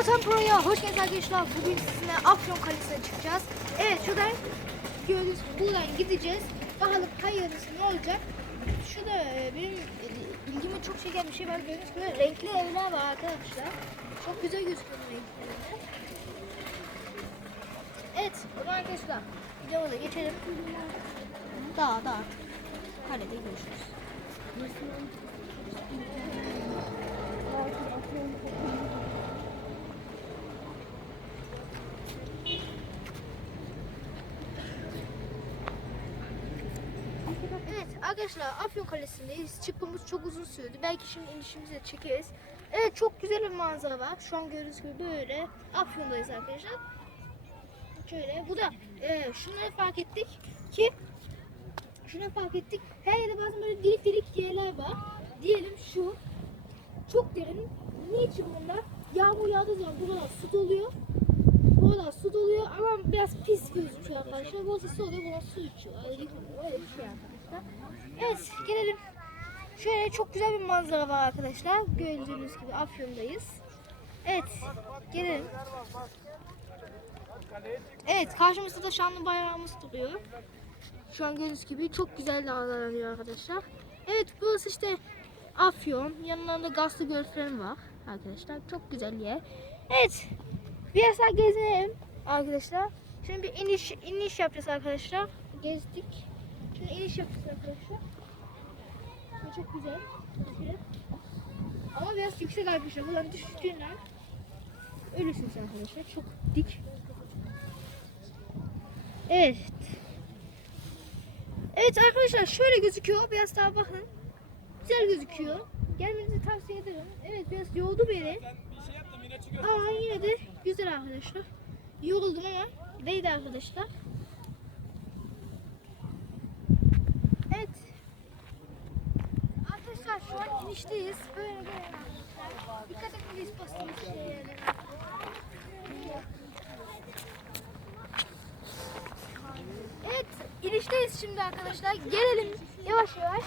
Vatan Pro'ya hoş geldiniz arkadaşlar. Bugün sizinle Afyon Kalesi'ne çıkacağız. Evet şuradan gördüğünüz buradan gideceğiz. Bakalım hayırlısı ne olacak. Şurada e, benim e, ilgimi çok çeken bir şey var. Gördüğünüz gibi renkli evler var arkadaşlar. Çok güzel gözüküyor renkli. Evet o zaman arkadaşlar videomuza geçelim. Daha da artık. Kalede görüşürüz. Evet arkadaşlar Afyon Kalesi'ndeyiz. Çıkmamız çok uzun sürdü. Belki şimdi inişimizi de çekeriz. Evet çok güzel bir manzara var. Şu an gördüğünüz gibi böyle Afyon'dayız arkadaşlar. Şöyle bu da e, şunları fark ettik ki şunu fark ettik. Her yerde bazen böyle delik delik yerler var. Diyelim şu çok derin. Niçin bunlar? Yağmur yağdığı zaman buralar su doluyor. Buralar su doluyor ama biraz pis gözüküyor arkadaşlar. Burası su oluyor, buralar su içiyor. Öyle bir şey arkadaşlar. Evet, gelelim. Şöyle çok güzel bir manzara var arkadaşlar. Gördüğünüz gibi Afyon'dayız. Evet, gelelim. Evet, karşımızda da şanlı bayrağımız duruyor. Şu an gördüğünüz gibi çok güzel dalgalanıyor arkadaşlar. Evet, burası işte Afyon. Yanlarında Gazlı Göl var arkadaşlar. Çok güzel yer. Evet, Biraz daha gezelim arkadaşlar. Şimdi bir iniş iniş yapacağız arkadaşlar. Gezdik. Şimdi iniş yapacağız arkadaşlar. Çok güzel. Şöyle. Ama biraz yüksek arkadaşlar. Buradan düştüğünden ölürsünüz arkadaşlar. Çok dik. Evet. Evet arkadaşlar şöyle gözüküyor. Biraz daha bakın. Güzel gözüküyor. Gelmenizi tavsiye ederim. Evet biraz yordu beni. Ama yine de güzel arkadaşlar. Yoruldum ama değdi arkadaşlar. Evet. Arkadaşlar şu an inişteyiz. Böyle böyle. Dikkat etmeliyiz bastığımız şeylere. Evet, inişteyiz şimdi arkadaşlar. Gelelim yavaş yavaş.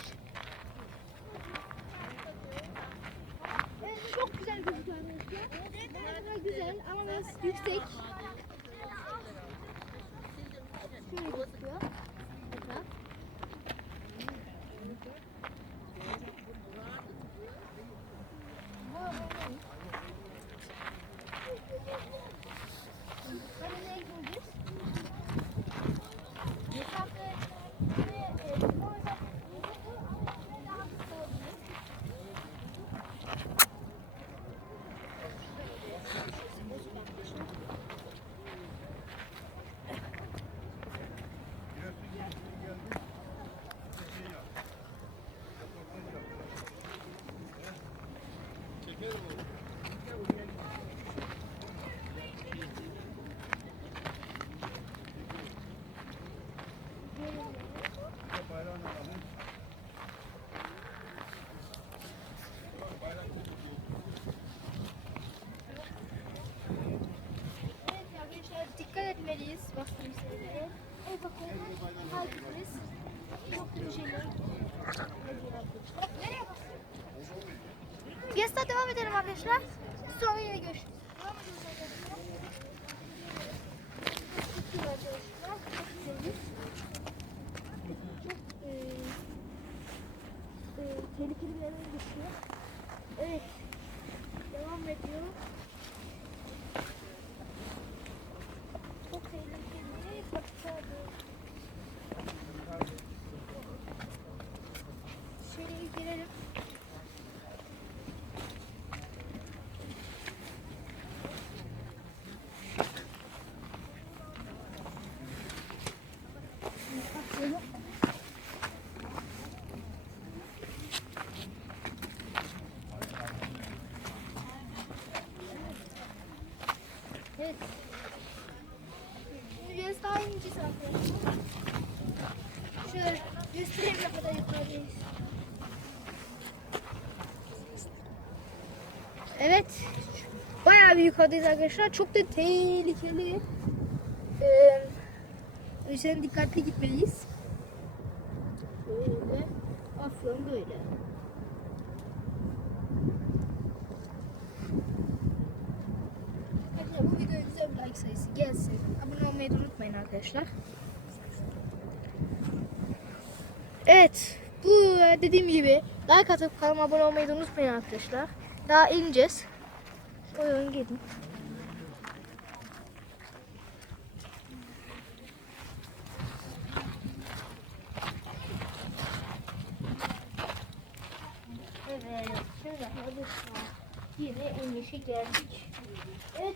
Evet, çok güzel gözüküyor arkadaşlar. Güzel ama biraz yüksek. Şöyle gözüküyor. Etraf. Böyle nereye gidiyoruz? Mesafe ve, e, bu mesafe uzun ama daha kısa olabilir. Evet arkadaşlar dikkat etmeliyiz bastığımız şeylere. Evet bakalım. Takipimiz. Çok kötü şeyler. Nereye basın? Piyasada devam edelim arkadaşlar. Sonra yine görüşürüz. Tehlikeli bir yerden geçiyor. Evet. Devam ediyor. Çok tehlikeli. Bakışardı. Şöyle girelim. Evet. Biraz daha ineceğiz arkadaşlar. Şöyle göstereyim ne. Evet. Bayağı bir yukarıdayız arkadaşlar. Çok da tehlikeli. Ee, o dikkatli gitmeliyiz. Böyle. Afyon böyle. Like sayısı gelsin. Abone olmayı da unutmayın arkadaşlar. Evet. Bu e, dediğim gibi like atıp kanalıma abone olmayı da unutmayın arkadaşlar. Daha ineceğiz. Oyun gidin. Evet. Şimdi arkadaşlar yine inişe geldik. Evet.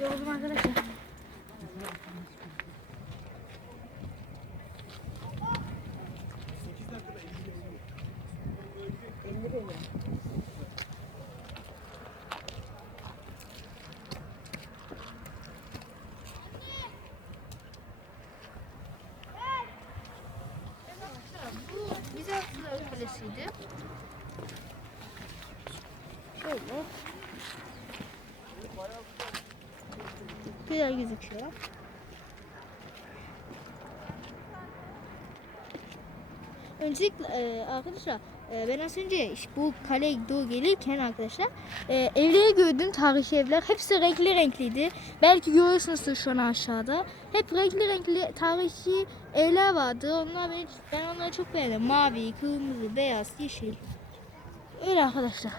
Yoruldum arkadaşlar. Güzel gözüküyor. Öncelikle e, arkadaşlar e, ben az önce işte bu kaleye doğru gelirken arkadaşlar e, evleri gördüm tarihi evler hepsi renkli renkliydi. Belki görüyorsunuz şu an aşağıda. Hep renkli renkli tarihi evler vardı. Onlar ben, ben onları çok beğendim. Mavi, kırmızı, beyaz, yeşil. Öyle arkadaşlar.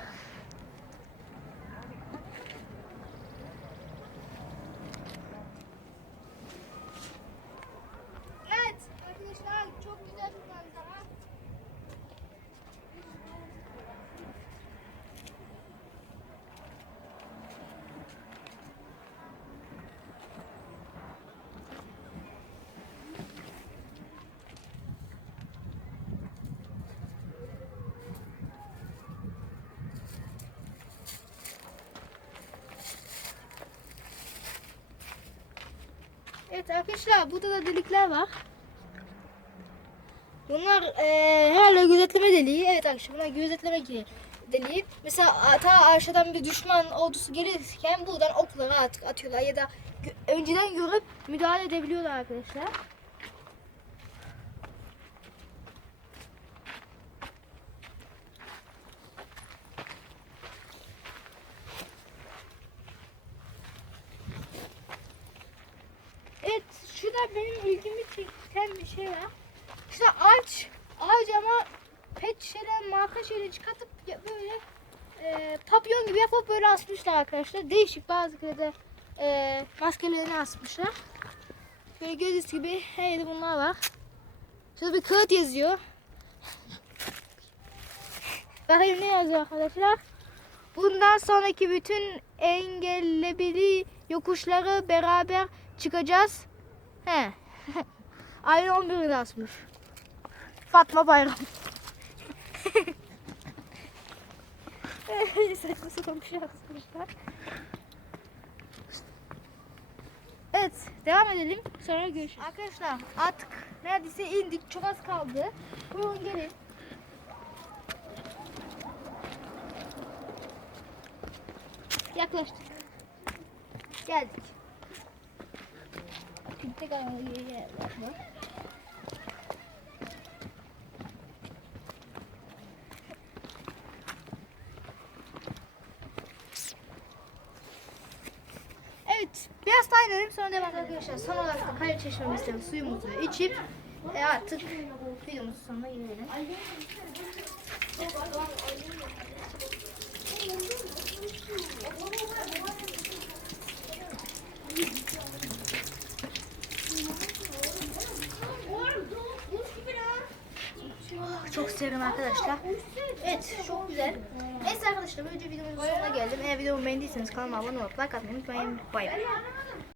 Evet arkadaşlar burada da delikler var. Bunlar eee herhalde gözetleme deliği. Evet arkadaşlar bunlar gözetleme deliği. Mesela ta aşağıdan bir düşman ordusu gelirken buradan okları at, atıyorlar ya da önceden görüp müdahale edebiliyorlar arkadaşlar. Evet, şurada benim ilgimi çeken bir şey var. İşte ağaç, ağaç ama pet şişeden marka şeyleri çıkartıp böyle e, papyon gibi yapıp böyle asmışlar arkadaşlar. Değişik bazı kere e, maskelerini asmışlar. Böyle gördüğünüz gibi her yerde bunlar var. Şurada bir kağıt yazıyor. Bakayım ne yazıyor arkadaşlar. Bundan sonraki bütün engellebilir yokuşları beraber çıkacağız. He. Ayın 11'inde asmış. Fatma Bayram. Saçma sapan bir şey asmışlar. Evet, devam edelim. Sonra görüşürüz. Arkadaşlar artık neredeyse indik. Çok az kaldı. Buyurun gelin. Yaklaştık. Geldik. Yere bakma. Evet, biraz daha inelim sonra devam arkadaşlar. Son olarak da kaya çeşmemizden suyumuzu içip e, artık videomuzun sonuna gelelim. Severim arkadaşlar. Evet çok güzel. Neyse arkadaşlar böylece videomuzun sonuna geldim. Eğer videomu beğendiyseniz kanalıma abone olup like atmayı unutmayın. Bay bay.